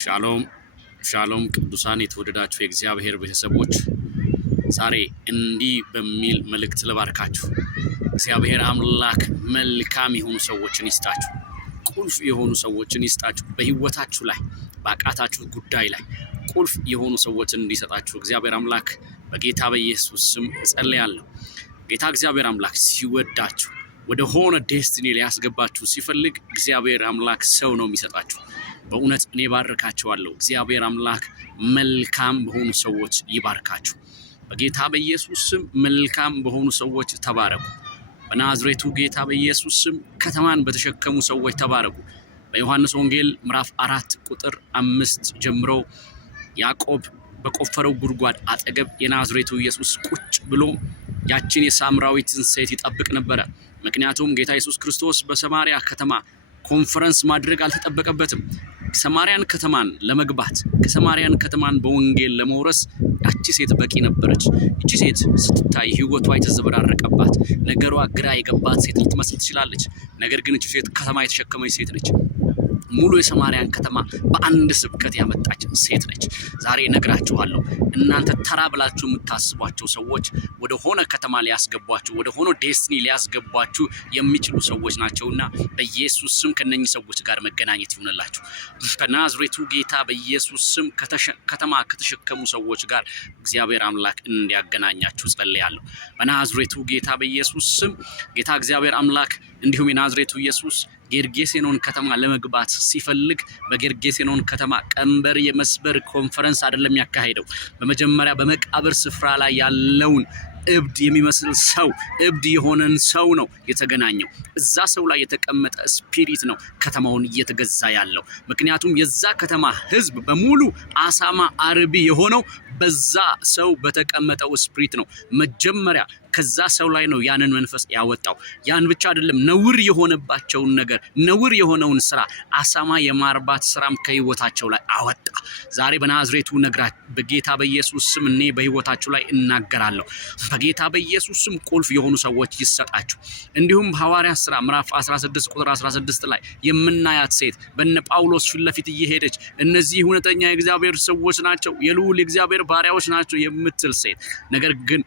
ሻሎም ሻሎም ቅዱሳን የተወደዳችሁ የእግዚአብሔር ቤተሰቦች ዛሬ እንዲህ በሚል መልእክት ልባርካችሁ። እግዚአብሔር አምላክ መልካም የሆኑ ሰዎችን ይስጣችሁ፣ ቁልፍ የሆኑ ሰዎችን ይስጣችሁ። በህይወታችሁ ላይ ባቃታችሁ ጉዳይ ላይ ቁልፍ የሆኑ ሰዎችን እንዲሰጣችሁ እግዚአብሔር አምላክ በጌታ በኢየሱስ ስም እጸልያለሁ። ጌታ እግዚአብሔር አምላክ ሲወዳችሁ ወደ ሆነ ዴስቲኒ ሊያስገባችሁ ሲፈልግ እግዚአብሔር አምላክ ሰው ነው የሚሰጣችሁ። በእውነት እኔ ባርካችኋለሁ። እግዚአብሔር አምላክ መልካም በሆኑ ሰዎች ይባርካችሁ። በጌታ በኢየሱስ ስም መልካም በሆኑ ሰዎች ተባረኩ። በናዝሬቱ ጌታ በኢየሱስ ስም ከተማን በተሸከሙ ሰዎች ተባረኩ። በዮሐንስ ወንጌል ምዕራፍ 4 ቁጥር 5 ጀምሮ ያዕቆብ በቆፈረው ጉድጓድ አጠገብ የናዝሬቱ ኢየሱስ ቁጭ ብሎ ያችን የሳምራዊትን ሴት ይጠብቅ ነበር። ምክንያቱም ጌታ ኢየሱስ ክርስቶስ በሰማሪያ ከተማ ኮንፈረንስ ማድረግ አልተጠበቀበትም። ሰማሪያን ከተማን ለመግባት ከሰማሪያን ከተማን በወንጌል ለመውረስ ያቺ ሴት በቂ ነበረች። እቺ ሴት ስትታይ ህይወቷ የተዘበራረቀባት ነገሯ ግራ የገባት ሴት ልትመስል ትችላለች። ነገር ግን እቺ ሴት ከተማ የተሸከመች ሴት ነች። ሙሉ የሰማሪያን ከተማ በአንድ ስብከት ያመጣች ሴት ነች። ዛሬ ነግራችኋለሁ። እናንተ ተራ ብላችሁ የምታስቧቸው ሰዎች ወደ ሆነ ከተማ ሊያስገቧችሁ ወደ ሆነ ዴስቲኒ ሊያስገቧችሁ የሚችሉ ሰዎች ናቸውና በኢየሱስ ስም ከነኚህ ሰዎች ጋር መገናኘት ይሁንላችሁ። በናዝሬቱ ጌታ በኢየሱስ ስም ከተማ ከተሸከሙ ሰዎች ጋር እግዚአብሔር አምላክ እንዲያገናኛችሁ ጸልያለሁ። በናዝሬቱ ጌታ በኢየሱስ ስም ጌታ እግዚአብሔር አምላክ እንዲሁም የናዝሬቱ ኢየሱስ ጌርጌሴኖን ከተማ ለመግባት ሲፈልግ በጌርጌሴኖን ከተማ ቀንበር የመስበር ኮንፈረንስ አይደለም ያካሄደው። በመጀመሪያ በመቃብር ስፍራ ላይ ያለውን እብድ የሚመስል ሰው እብድ የሆነን ሰው ነው የተገናኘው። እዛ ሰው ላይ የተቀመጠ ስፒሪት ነው ከተማውን እየተገዛ ያለው። ምክንያቱም የዛ ከተማ ህዝብ በሙሉ አሳማ አርቢ የሆነው በዛ ሰው በተቀመጠው ስፒሪት ነው። መጀመሪያ ከዛ ሰው ላይ ነው ያንን መንፈስ ያወጣው። ያን ብቻ አይደለም፣ ነውር የሆነባቸውን ነገር ነውር የሆነውን ስራ አሳማ የማርባት ስራም ከህይወታቸው ላይ አወጣ። ዛሬ በናዝሬቱ ነግራት በጌታ በኢየሱስ ስም እኔ በህይወታችሁ ላይ እናገራለሁ። በጌታ በኢየሱስ ስም ቁልፍ የሆኑ ሰዎች ይሰጣችሁ። እንዲሁም ሐዋርያት ሥራ ምዕራፍ 16 ቁጥር 16 ላይ የምናያት ሴት በነ ጳውሎስ ፊት ለፊት እየሄደች እነዚህ እውነተኛ የእግዚአብሔር ሰዎች ናቸው፣ የልዑል እግዚአብሔር ባሪያዎች ናቸው የምትል ሴት፣ ነገር ግን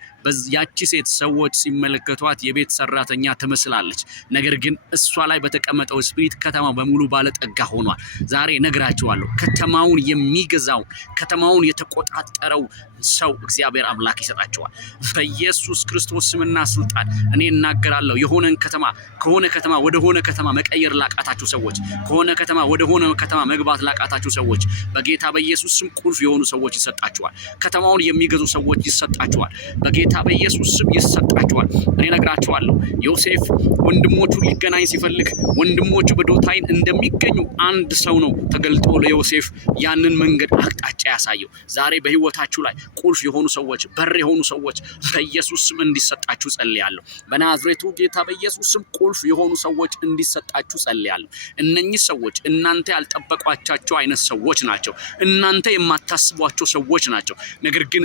ያቺ ሴት ሰዎች ሲመለከቷት የቤት ሰራተኛ ትመስላለች። ነገር ግን እሷ ላይ በተቀመጠው ስፒሪት ከተማው በሙሉ ባለጠጋ ሆኗል። ዛሬ ነግራችኋለሁ። ከተማውን የሚገዛው ከተማውን የተቆጣጠረው ሰው እግዚአብሔር አምላክ ይሰጣቸዋል። በኢየሱስ ክርስቶስ ስምና ስልጣን እኔ እናገራለሁ። የሆነን ከተማ ከሆነ ከተማ ወደ ሆነ ከተማ መቀየር ላቃታችሁ ሰዎች፣ ከሆነ ከተማ ወደ ሆነ ከተማ መግባት ላቃታችሁ ሰዎች በጌታ በኢየሱስ ስም ቁልፍ የሆኑ ሰዎች ይሰጣቸዋል። ከተማውን የሚገዙ ሰዎች ይሰጣቸዋል። በጌታ በኢየሱስ ስም ይሰጣቸዋል። እኔ ነግራችኋለሁ። ዮሴፍ ወንድሞቹ ሊገናኝ ሲፈልግ ወንድሞቹ በዶታይን እንደሚገኙ አንድ ሰው ነው ተገልጦ ለዮሴፍ ያንን መንገድ አቅጣጫ ያሳየው። ዛሬ በህይወታችሁ ላይ ቁልፍ የሆኑ ሰዎች በር የሆኑ ሰዎች በኢየሱስ ስም እንዲሰጣችሁ ጸልያለሁ። በናዝሬቱ ጌታ በኢየሱስ ስም ቁልፍ የሆኑ ሰዎች እንዲሰጣችሁ ጸልያለሁ። እነኚህ ሰዎች እናንተ ያልጠበቋቸው አይነት ሰዎች ናቸው። እናንተ የማታስቧቸው ሰዎች ናቸው። ነገር ግን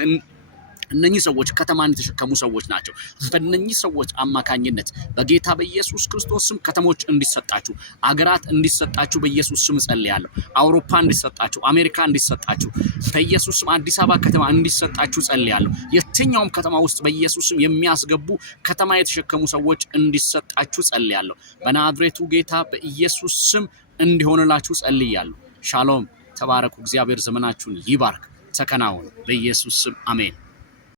እነኚህ ሰዎች ከተማን የተሸከሙ ሰዎች ናቸው። በእነኚህ ሰዎች አማካኝነት በጌታ በኢየሱስ ክርስቶስ ስም ከተሞች እንዲሰጣችሁ፣ አገራት እንዲሰጣችሁ በኢየሱስ ስም ጸልያለሁ። አውሮፓ እንዲሰጣችሁ፣ አሜሪካ እንዲሰጣችሁ በኢየሱስ ስም፣ አዲስ አበባ ከተማ እንዲሰጣችሁ ጸልያለሁ። የትኛውም ከተማ ውስጥ በኢየሱስ ስም የሚያስገቡ ከተማ የተሸከሙ ሰዎች እንዲሰጣችሁ ጸልያለሁ። በናዝሬቱ ጌታ በኢየሱስ ስም እንዲሆንላችሁ ጸልያለሁ። ሻሎም፣ ተባረኩ። እግዚአብሔር ዘመናችሁን ይባርክ። ተከናወኑ። በኢየሱስ ስም አሜን።